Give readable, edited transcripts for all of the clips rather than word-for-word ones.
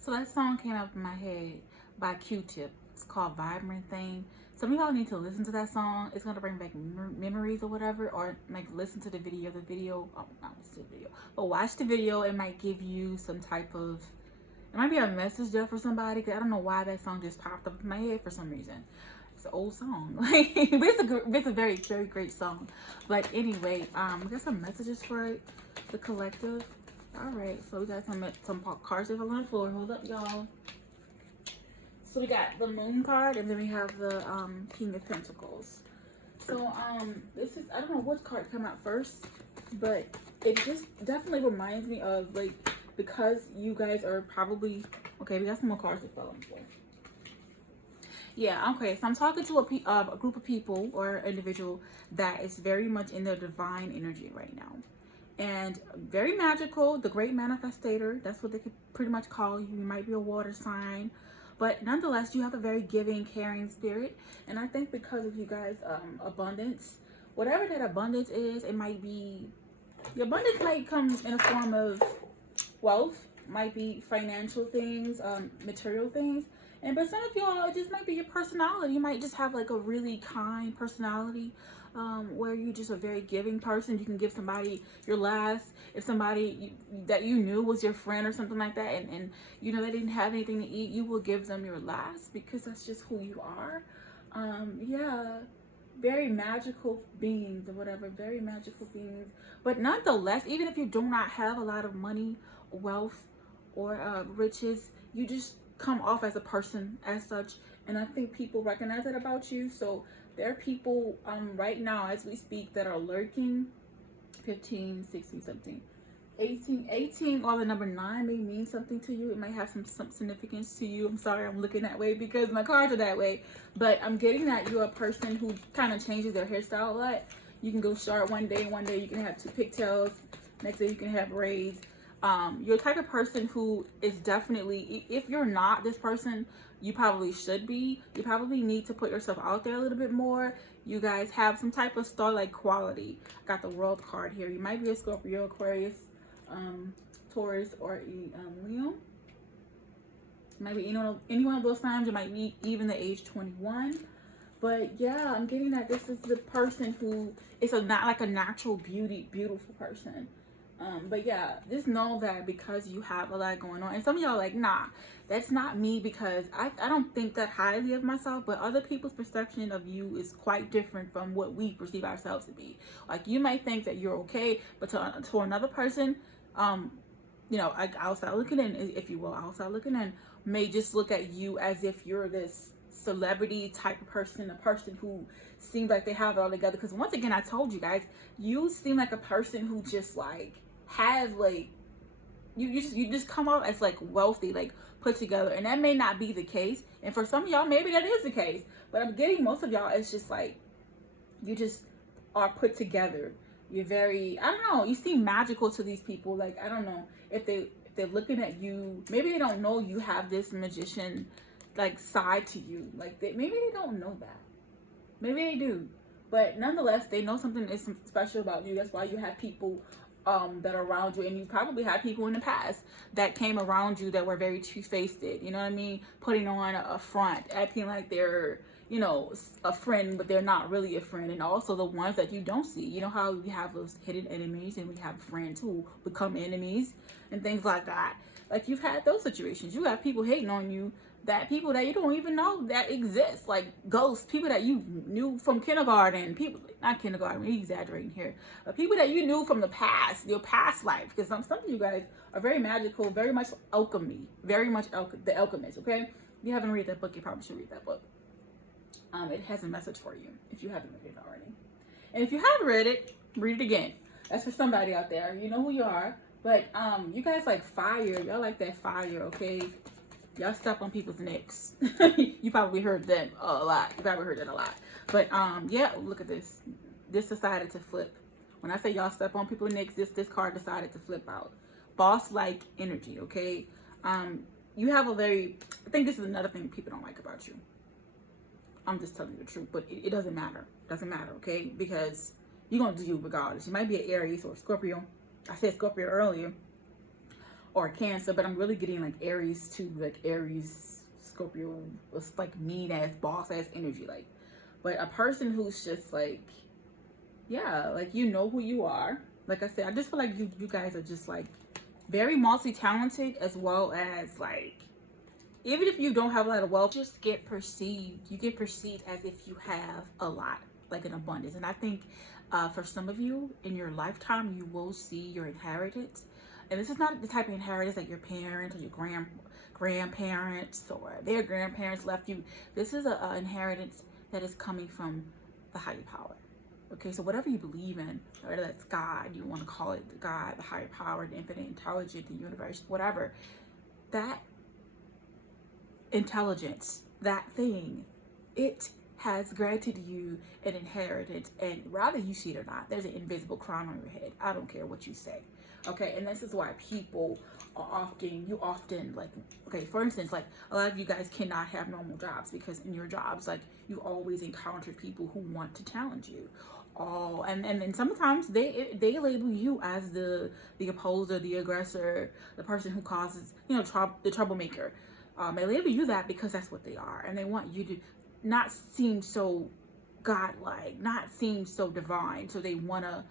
So that song came up in my head by Q-Tip. It's called Vibrant Thing. Some of y'all need to listen to that song. It's gonna bring back memories or whatever, or like listen to the video. The video, oh, not listen to the video, but watch the video. It might give you some type of, it might be a message there for somebody. Cause I don't know why that song just popped up in my head for some reason. It's an old song, like it's a very very great song. But anyway, we got some messages for the collective. All right, so we got some cards that fell on the floor. Hold up, y'all. So we got the Moon card, and then we have the King of Pentacles. So this is, I don't know which card came out first, but it just definitely reminds me of, like, because you guys are probably, okay, we got some more cards that fell on the floor. Yeah, okay, so I'm talking to a group of people or individual that is very much in their divine energy right now. And very magical, the great manifestator. That's what they could pretty much call you. You might be a water sign, but nonetheless, you have a very giving, caring spirit. And I think because of you guys' abundance, whatever that abundance is, it might be, the abundance might come in a form of wealth, might be financial things, material things. And but some of y'all, it just might be your personality. You might just have like a really kind personality, where you're just a very giving person. You can give somebody your last, if somebody that you knew was your friend or something like that, and you know they didn't have anything to eat, you will give them your last because that's just who you are. Yeah, very magical beings or whatever, very magical beings. But nonetheless, even if you do not have a lot of money, wealth, or riches, you just come off as a person as such, and I think people recognize that about you. So there are people right now as we speak that are lurking. 15, 16, 17, 18, or the number 9 may mean something to you. It might have some significance to you. I'm sorry I'm looking that way because my cards are that way, but I'm getting that you're a person who kind of changes their hairstyle a lot. You can go short one day you can have 2 pigtails, next day you can have braids. You're the type of person who is definitely, if you're not this person, you probably should be. You probably need to put yourself out there a little bit more. You guys have some type of star-like quality. I got the World card here. You might be a Scorpio, Aquarius, Taurus, or Leo. Might be any one of those signs. You might be even the age 21. But yeah, I'm getting that this is the person who is not like a natural beautiful person. But yeah, just know that because you have a lot going on, and some of y'all are like, nah, that's not me, because I don't think that highly of myself, but other people's perception of you is quite different from what we perceive ourselves to be. Like, you might think that you're okay, but to another person, you know, like outside looking in, if you will, outside looking in, may just look at you as if you're this celebrity type of person, a person who seems like they have it all together. Because once again, I told you guys, you seem like a person who just like have like you just come out as like wealthy, like put together, and that may not be the case. And for some of y'all, maybe that is the case. But I'm getting most of y'all, it's just like you just are put together. You're very, I don't know, you seem magical to these people. Like, I don't know if they're looking at you, maybe they don't know you have this magician like side to you. Like, maybe they don't know that. Maybe they do. But nonetheless, they know something is special about you. That's why you have people that are around you, and you probably had people in the past that came around you that were very two-faced, you know what I mean, putting on a front, acting like they're, you know, a friend, but they're not really a friend. And also the ones that you don't see, you know how we have those hidden enemies, and we have friends who become enemies and things like that. Like, you've had those situations. You have people hating on you, that people that you don't even know that exist, like ghosts, people that you knew from kindergarten, people, not kindergarten, we're exaggerating here, but people that you knew from the past, your past life, because some of you guys are very magical, very much alchemy, very much the alchemist, okay? If you haven't read that book, you probably should read that book. It has a message for you if you haven't read it already. And if you have read it, read it again. That's for somebody out there. You know who you are. But you guys like fire. Y'all like that fire, okay? Y'all step on people's necks. You probably heard that a lot. You probably heard that a lot. But yeah, look at this. This decided to flip. When I say y'all step on people's necks, this card decided to flip out. Boss-like energy, okay? You have a very, I think this is another thing people don't like about you. I'm just telling you the truth, but it doesn't matter. It doesn't matter, okay? Because you're going to do you regardless. You might be an Aries or Scorpio. I said Scorpio earlier. or Cancer, but I'm really getting like Aries too, like Aries, Scorpio. It's like mean ass, boss ass energy, like. But a person who's just like, yeah, like you know who you are. Like I said, I just feel like you guys are just like very multi-talented, as well as like, even if you don't have a lot of wealth, just get perceived. You get perceived as if you have a lot, like an abundance. And I think for some of you in your lifetime, you will see your inheritance. And this is not the type of inheritance that your parents or your grandparents or their grandparents left you. This is an inheritance that is coming from the higher power. Okay, so whatever you believe in, whether that's God, you want to call it God, the higher power, the infinite intelligence, the universe, whatever, that intelligence, that thing, it has granted you an inheritance, and rather you see it or not, there's an invisible crown on your head. I don't care what you say. Okay, and this is why people are often like, okay, for instance, like a lot of you guys cannot have normal jobs because in your jobs, like you always encounter people who want to challenge you. Oh, and then sometimes they label you as the opposer, the aggressor, the person who causes, you know, the troublemaker. They label you that because that's what they are, and they want you to not seem so godlike, not seem so divine. So they wanna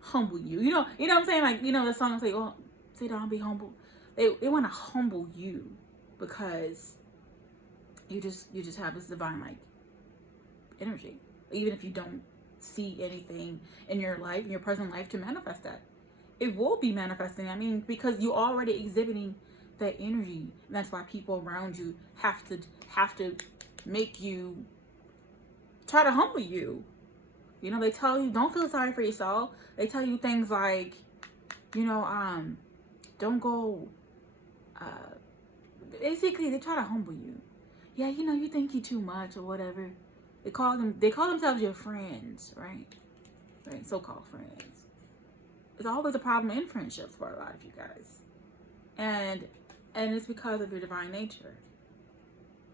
humble you. You know what I'm saying? Like, you know, the song say, "Oh, sit down, be humble." They want to humble you because you just have this divine like energy, even if you don't see anything in your life, in your present life, to manifest that. It will be manifesting. I mean, because you're already exhibiting that energy. And that's why people around you have to make you, try to humble you. You know, they tell you don't feel sorry for yourself. They tell you things like, you know, don't go. Basically, they try to humble you. Yeah, you know, you think you too much or whatever. They call themselves your friends, right? Right, so-called friends. There's always a problem in friendships for a lot of you guys, and it's because of your divine nature.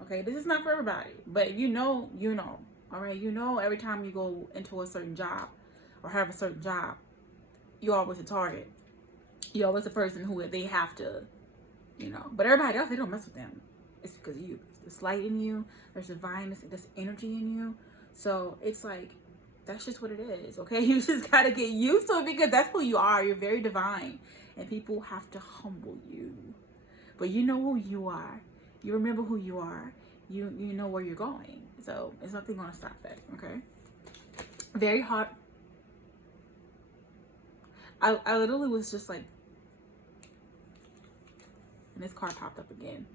Okay, this is not for everybody, but you know, all right. You know, every time you go into a certain job or have a certain job, you're always a target. You're always a person who they have to, you know. But everybody else, they don't mess with them. It's because of you. There's light in you. There's divineness. There's energy in you. So it's like, that's just what it is, okay? You just got to get used to it because that's who you are. You're very divine. And people have to humble you. But you know who you are. You remember who you are. You know where you're going. So it's nothing going to stop that, okay? Very hot. I literally was just like, and this card popped up again.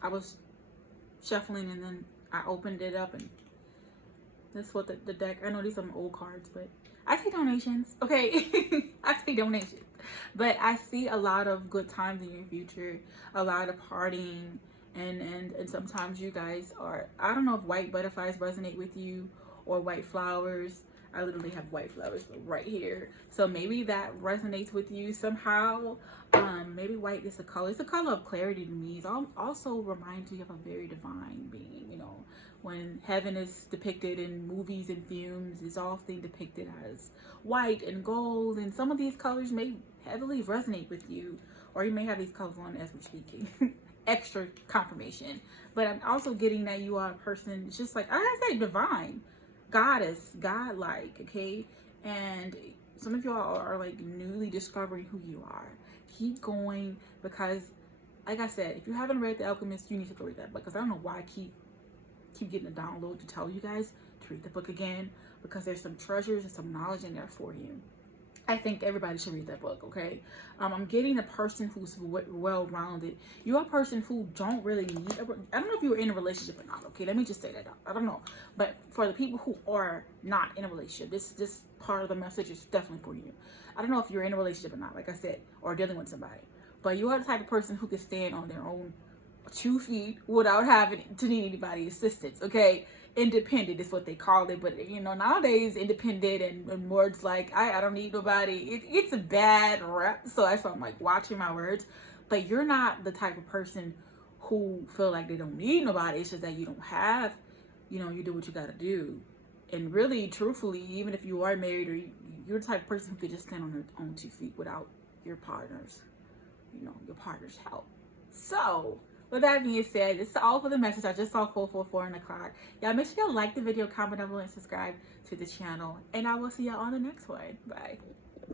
I was shuffling and then I opened it up and that's what the deck, I know these are some old cards, but I take donations, okay? I take donations. But I see a lot of good times in your future, a lot of partying, and sometimes you guys are, I don't know if white butterflies resonate with you or white flowers. I literally have white flowers right here. So maybe that resonates with you somehow. Maybe white is a color. It's a color of clarity to me. It also reminds me of a very divine being, you know. When heaven is depicted in movies and films, it's often depicted as white and gold. And some of these colors may heavily resonate with you. Or you may have these colors on as we're speaking. Extra confirmation. But I'm also getting that you are a person, just like I say, divine. Goddess, godlike, okay? And some of y'all are like newly discovering who you are. Keep going, because like I said, if you haven't read The Alchemist, you need to go read that book, because I don't know why I keep getting a download to tell you guys to read the book again, because there's some treasures and some knowledge in there for you. I think everybody should read that book, okay? I'm getting a person who's well-rounded. You're a person who don't really need I don't know if you're in a relationship or not, okay? Let me just say that. I don't know. But for the people who are not in a relationship, this part of the message is definitely for you. I don't know if you're in a relationship or not, like I said, or dealing with somebody. But you are the type of person who can stand on their own 2 feet without having to need anybody's assistance, okay? Independent is what they call it, but you know, nowadays independent and words like I don't need nobody, it's a bad rep. So that's why I'm like watching my words. But you're not the type of person who feel like they don't need nobody. It's just that you don't have, you know, you do what you got to do. And really, truthfully, even if you are married, or you're the type of person who could just stand on their own 2 feet without your partner's, your partner's health. So with that being said, it's all for the message. I just saw 444 on the clock. Y'all make sure y'all like the video, comment down below, and subscribe to the channel. And I will see y'all on the next one. Bye.